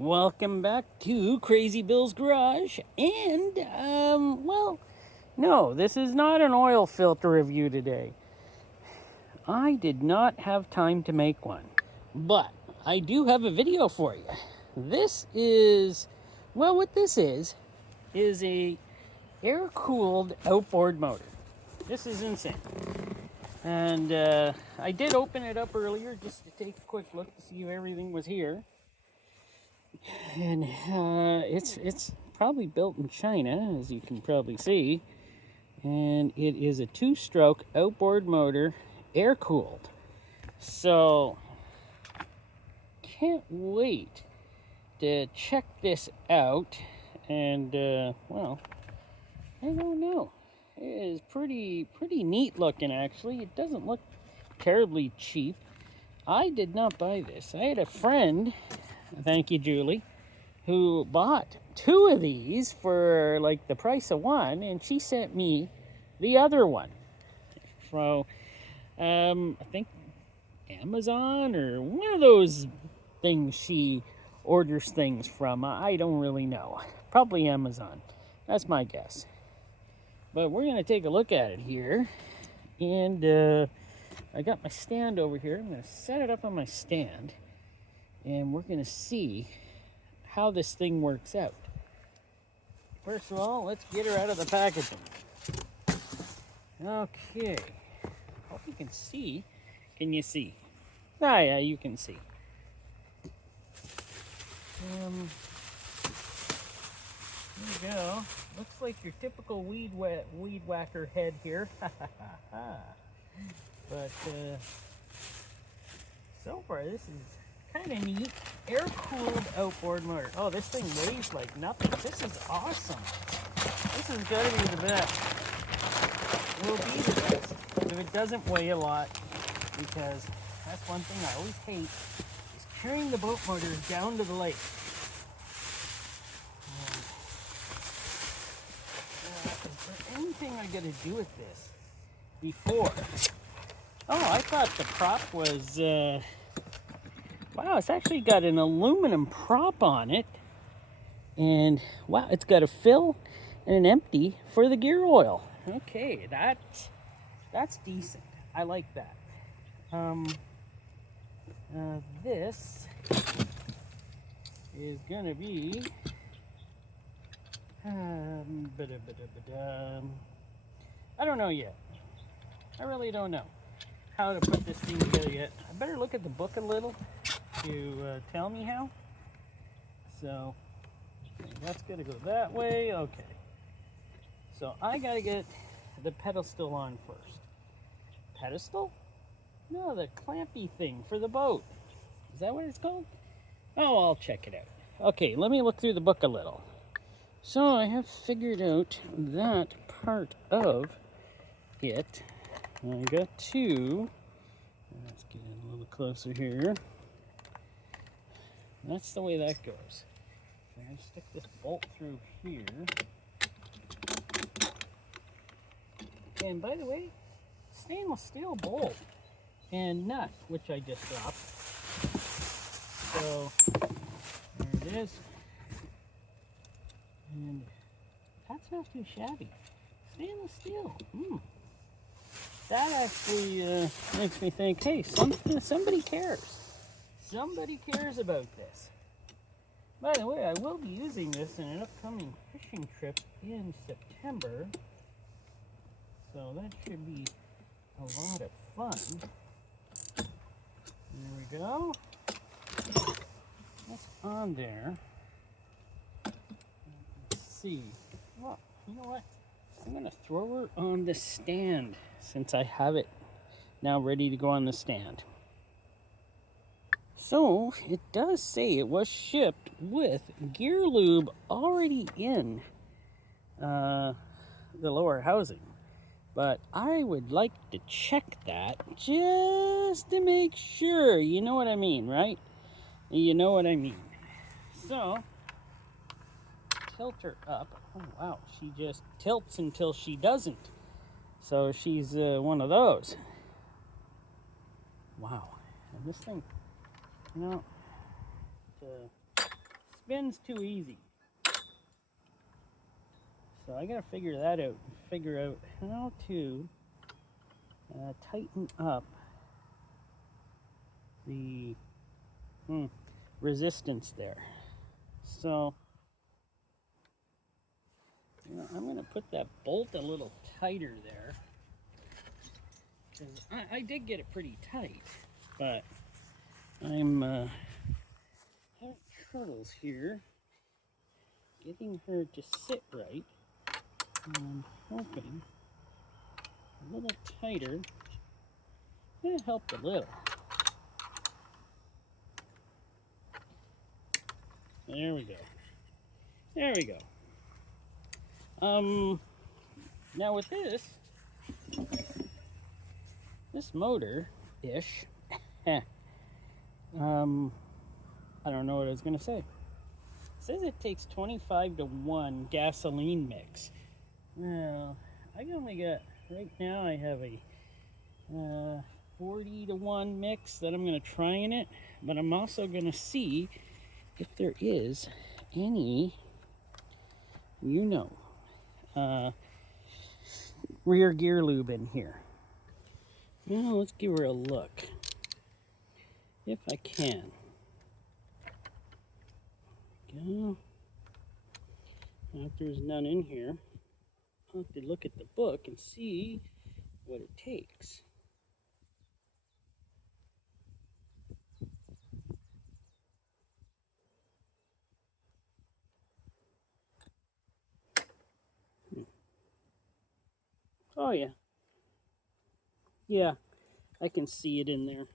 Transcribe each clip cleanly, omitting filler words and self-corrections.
Welcome back to Crazy Bill's Garage. And, well, no, this is not an oil filter review today. I did not have time to make one, but I do have a video for you. This is, well, what this is a air-cooled outboard motor. This is insane. And I did open it up earlier just to take a quick look to see if everything was here. And it's probably built in China, as you can probably see. And it is a 2-stroke outboard motor, air-cooled. So, can't wait to check this out. And, well, I don't know. It is pretty neat looking, actually. It doesn't look terribly cheap. I did not buy this. I had a friend, thank you, Julie, who bought 2 of these for like the price of one, and she sent me the other one. So, I think Amazon or one of those things she orders things from. I don't really know. Probably Amazon. That's my guess. But we're going to take a look at it here. And I got my stand over here. I'm going to set it up on my stand. And we're going to see how this thing works out. First of all, let's get her out of the packaging. Okay. Hope you can see. Can you see? Ah, yeah, you can see. There you go. Looks like your typical weed whacker head here. But so far, this is kind of neat. Air-cooled outboard motor. Oh, this thing weighs like nothing. This is awesome. This is going to be the best. Will be the best if it doesn't weigh a lot, because that's one thing I always hate, is carrying the boat motors down to the lake. Is there anything I got to do with this before? Oh, I thought the prop was, wow, it's actually got an aluminum prop on it. And, wow, it's got a fill and an empty for the gear oil. Okay, that's decent. I like that. This is going to be, I don't know yet. I really don't know how to put this thing together yet. I better look at the book a little to tell me how. So that's gonna go that way. Okay. So I gotta get the pedestal on first. Pedestal? No, the clampy thing for the boat. Is that what it's called? Oh, I'll check it out. Okay, let me look through the book a little. So I have figured out that part of it. I got 2. Let's get in a little closer here. That's the way that goes. I'm going to stick this bolt through here. And by the way, stainless steel bolt and nut, which I just dropped. So there it is. And that's not too shabby. Stainless steel. That actually makes me think, hey, somebody cares. Somebody cares about this. By the way, I will be using this in an upcoming fishing trip in September. So that should be a lot of fun. There we go. That's on there. Let's see. Well, you know what? I'm going to throw her on the stand since I have it now ready to go on the stand. So, it does say it was shipped with gear lube already in the lower housing. But I would like to check that just to make sure. You know what I mean, right? You know what I mean. So, tilt her up. Oh, wow, she just tilts until she doesn't. So she's one of those. Wow. And this thing, you know, to spins too easy. So I gotta figure that out. Figure out how to tighten up the resistance there. So I'm gonna put that bolt a little tighter there, because I did get it pretty tight, but I'm having troubles here getting her to sit right. And I'm hoping a little tighter. It helped a little. There we go. There we go. Now with this motor-ish, I don't know what I was gonna say. It says it takes 25-to-1 gasoline mix. Well, I only got, right now I have a 40-to-1 mix that I'm gonna try in it, but I'm also gonna see if there is any, rear gear lube in here. Now let's give her a look, if I can. Go. Now, if there's none in here, I'll have to look at the book and see what it takes. Oh yeah. Yeah, I can see it in there.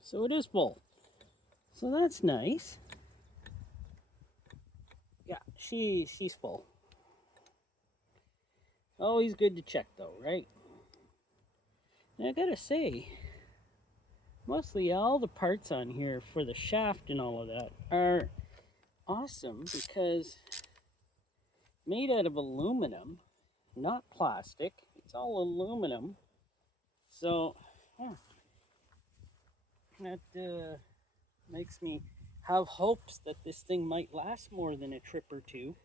So it is full. So that's nice. Yeah, she's full. Always good to check though, right? And I gotta say, mostly all the parts on here for the shaft and all of that are awesome, because made out of aluminum, not plastic. It's all aluminum. So, yeah, that makes me have hopes that this thing might last more than a trip or two.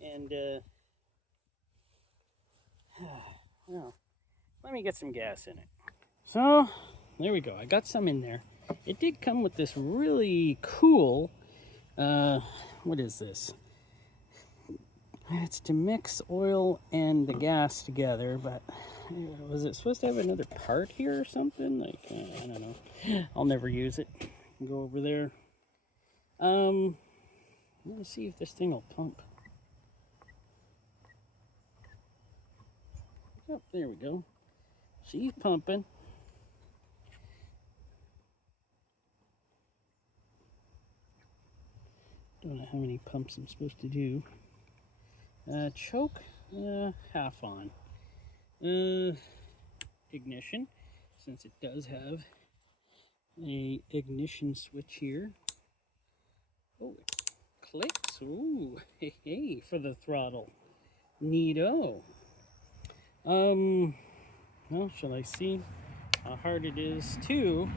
And, well, let me get some gas in it. So, there we go. I got some in there. It did come with this really cool, what is this? It's to mix oil and the gas together, but was it supposed to have another part here or something? Like, I don't know. I'll never use it. Go over there. Let me see if this thing will pump. Yep, there we go. She's pumping. Don't know how many pumps I'm supposed to do. Choke, half on. Ignition, since it does have a ignition switch here. Oh, it clicks. Ooh, hey, for the throttle. Neato. Well, shall I see how hard it is too?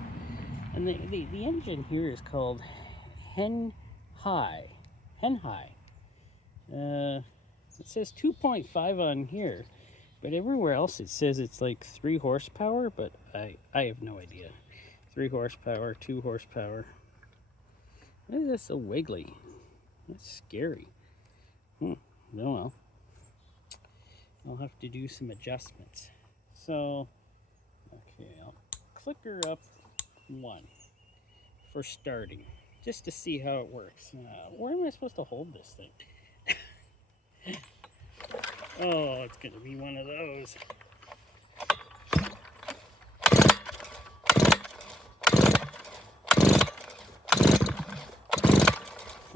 And the engine here is called HENGHAI. It says 2.5 on here, but everywhere else it says it's like 3 horsepower, but I have no idea. 3 horsepower, 2 horsepower. Why is this so wiggly? That's scary. Oh well. I'll have to do some adjustments. So, okay, I'll click her up 1 for starting, just to see how it works. Where am I supposed to hold this thing? Oh, it's going to be one of those.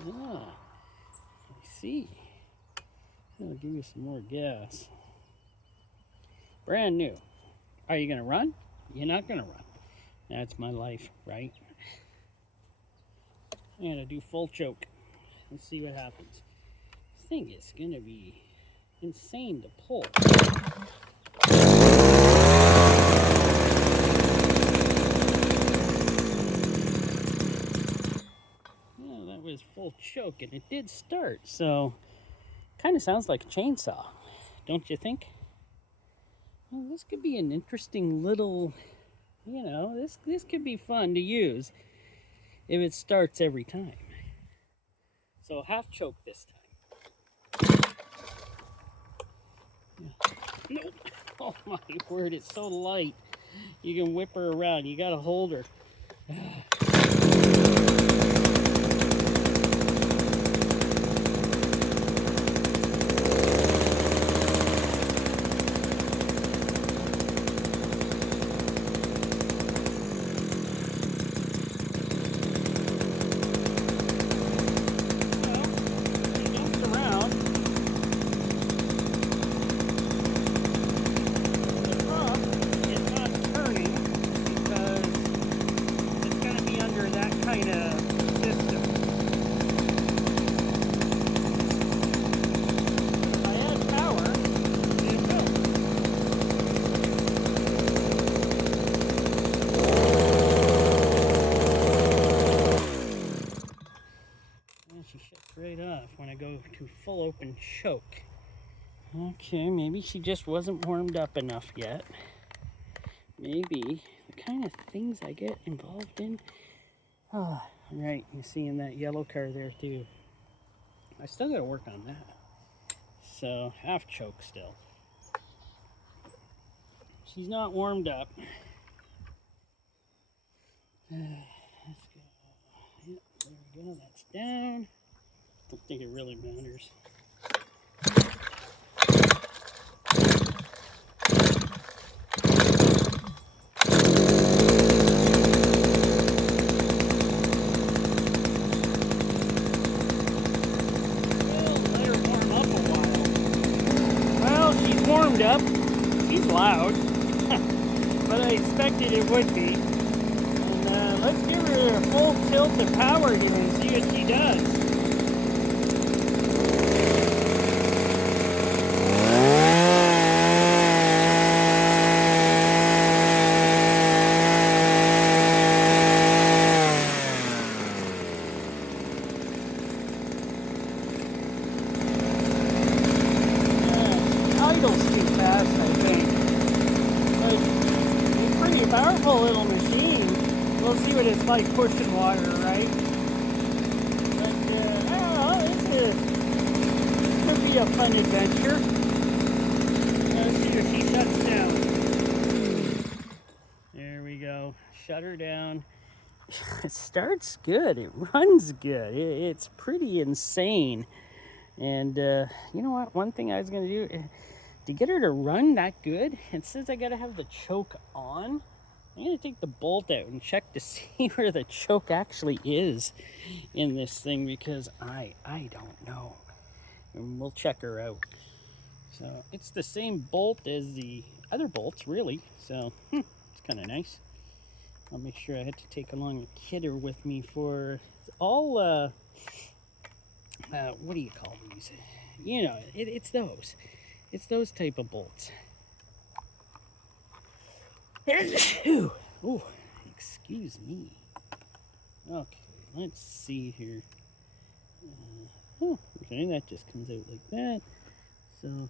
Ah, I see. I'll give you some more gas. Brand new. Are you going to run? You're not going to run. That's my life, right? I'm going to do full choke. Let's see what happens. This thing is going to be insane to pull. is full choke, and it did start, so kind of sounds like a chainsaw, don't you think? Well, this could be an interesting little, you know, this could be fun to use if it starts every time. So half choke this time. Nope. Oh my word, it's so light. You can whip her around. You gotta hold her. She shuts right off when I go to full open choke. Okay, maybe she just wasn't warmed up enough yet. Maybe the kind of things I get involved in. Oh, right, you seeing that yellow car there too. I still gotta work on that. So, half choke still. She's not warmed up. Let's go. Yep, there we go, that's down. Don't think it really matters. Warmed up. She's loud, but I expected it would be. And let's give her a full tilt of power here and see what she does. Too fast, I think. But it's a pretty powerful little machine. We'll see what it's like pushing water, right? But this could be a fun adventure. Let's see if she shuts down. There we go. Shut her down. It starts good. It runs good. It's pretty insane. And you know what? One thing I was going to do, to get her to run that good, it says I got to have the choke on. I'm going to take the bolt out and check to see where the choke actually is in this thing, because I don't know. And we'll check her out. So it's the same bolt as the other bolts, really. So it's kind of nice. I'll make sure I had to take along a kidder with me for all, what do you call these? You know, it's those. It's those type of bolts. Ooh, excuse me. Okay, let's see here. Okay, that just comes out like that. So,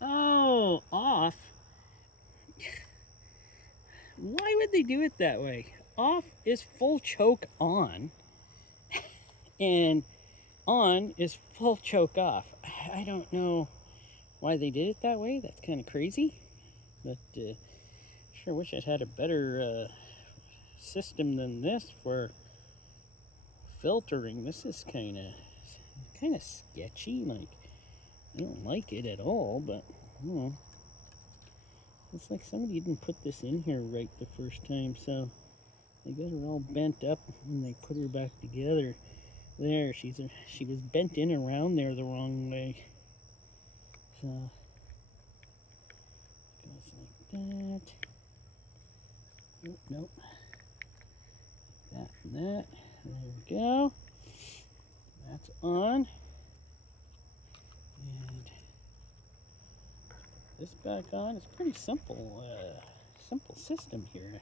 oh, off. Why would they do it that way? Off is full choke on, and on is full choke off. I don't know why they did it that way. That's kind of crazy, but sure wish I'd had a better system than this for filtering. This is kind of sketchy. Like, I don't like it at all, but you know, it's like somebody didn't put this in here right the first time, so they got her all bent up and they put her back together. There, she was bent in around there the wrong way. So goes like that. Nope, nope. That and that. There we go. That's on. And this back on. It's pretty simple. Simple system here.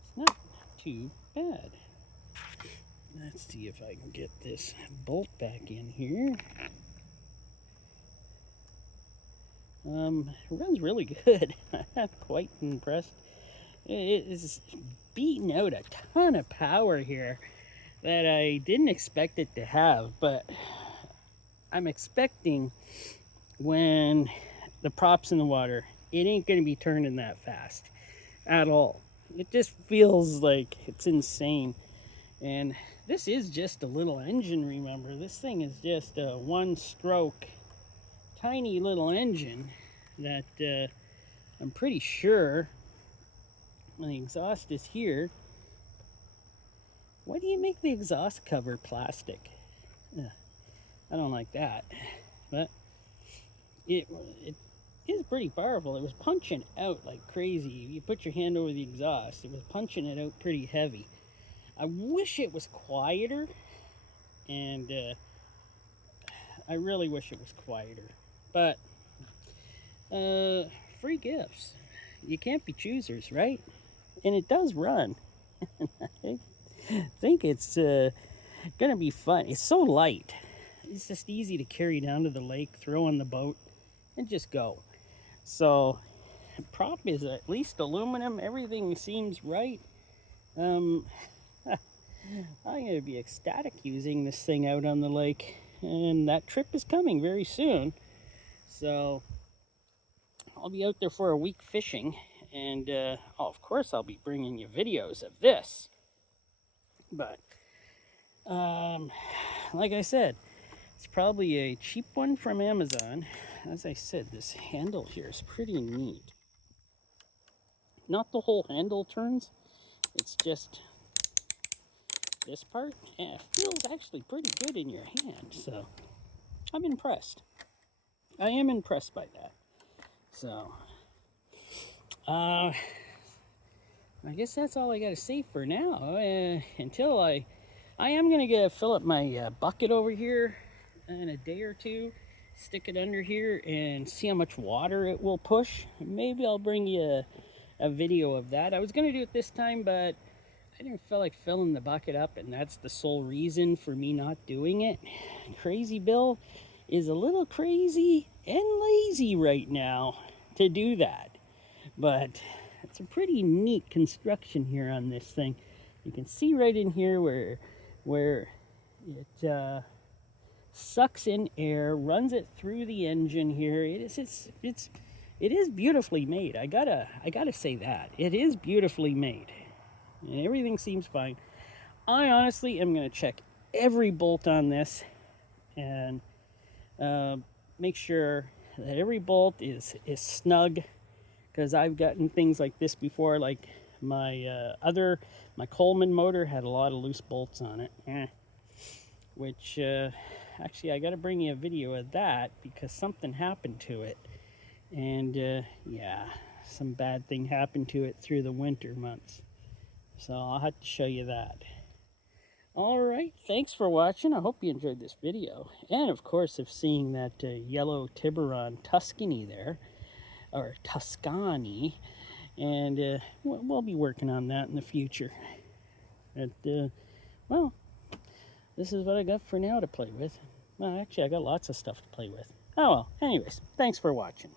It's not too bad. That's Let's see if I can get this bolt back in here. It runs really good. I'm quite impressed. It is beating out a ton of power here that I didn't expect it to have, but I'm expecting when the prop's in the water, it ain't going to be turning that fast at all. It just feels like it's insane. And this is just a little engine, remember. This thing is just a one-stroke, tiny little engine that I'm pretty sure when the exhaust is here. Why do you make the exhaust cover plastic? I don't like that. But it is pretty powerful. It was punching out like crazy. You put your hand over the exhaust, it was punching it out pretty heavy. I wish it was quieter, and I really wish it was quieter. But free gifts. You can't be choosers, right? And it does run. I think it's gonna be fun. It's so light. It's just easy to carry down to the lake, throw on the boat, and just go. So, prop is at least aluminum. Everything seems right. I'm gonna be ecstatic using this thing out on the lake, and that trip is coming very soon. So, I'll be out there for a week fishing, and of course I'll be bringing you videos of this. But like I said, it's probably a cheap one from Amazon. As I said, this handle here is pretty neat. Not the whole handle turns, it's just this part. And it feels actually pretty good in your hand, so I'm impressed. I am impressed by that. So, I guess that's all I got to say for now. Until I am going to fill up my bucket over here in a day or two, stick it under here and see how much water it will push. Maybe I'll bring you a video of that. I was going to do it this time, but I didn't feel like filling the bucket up, and that's the sole reason for me not doing it. Crazy Bill is a little crazy and lazy right now to do that. But it's a pretty neat construction here on this thing. You can see right in here where it sucks in air, runs it through the engine here. It is beautifully made. I gotta say that. It is beautifully made. And everything seems fine. I honestly am gonna check every bolt on this and make sure that every bolt is snug, because I've gotten things like this before. Like my Coleman motor had a lot of loose bolts on it, which actually I got to bring you a video of that because something happened to it, and yeah, some bad thing happened to it through the winter months, so I'll have to show you that. Alright, thanks for watching. I hope you enjoyed this video. And of course, of seeing that yellow Tiburon Tuscany there, or Tuscany, and we'll be working on that in the future. But, well, this is what I got for now to play with. Well, actually, I got lots of stuff to play with. Oh well, anyways, thanks for watching.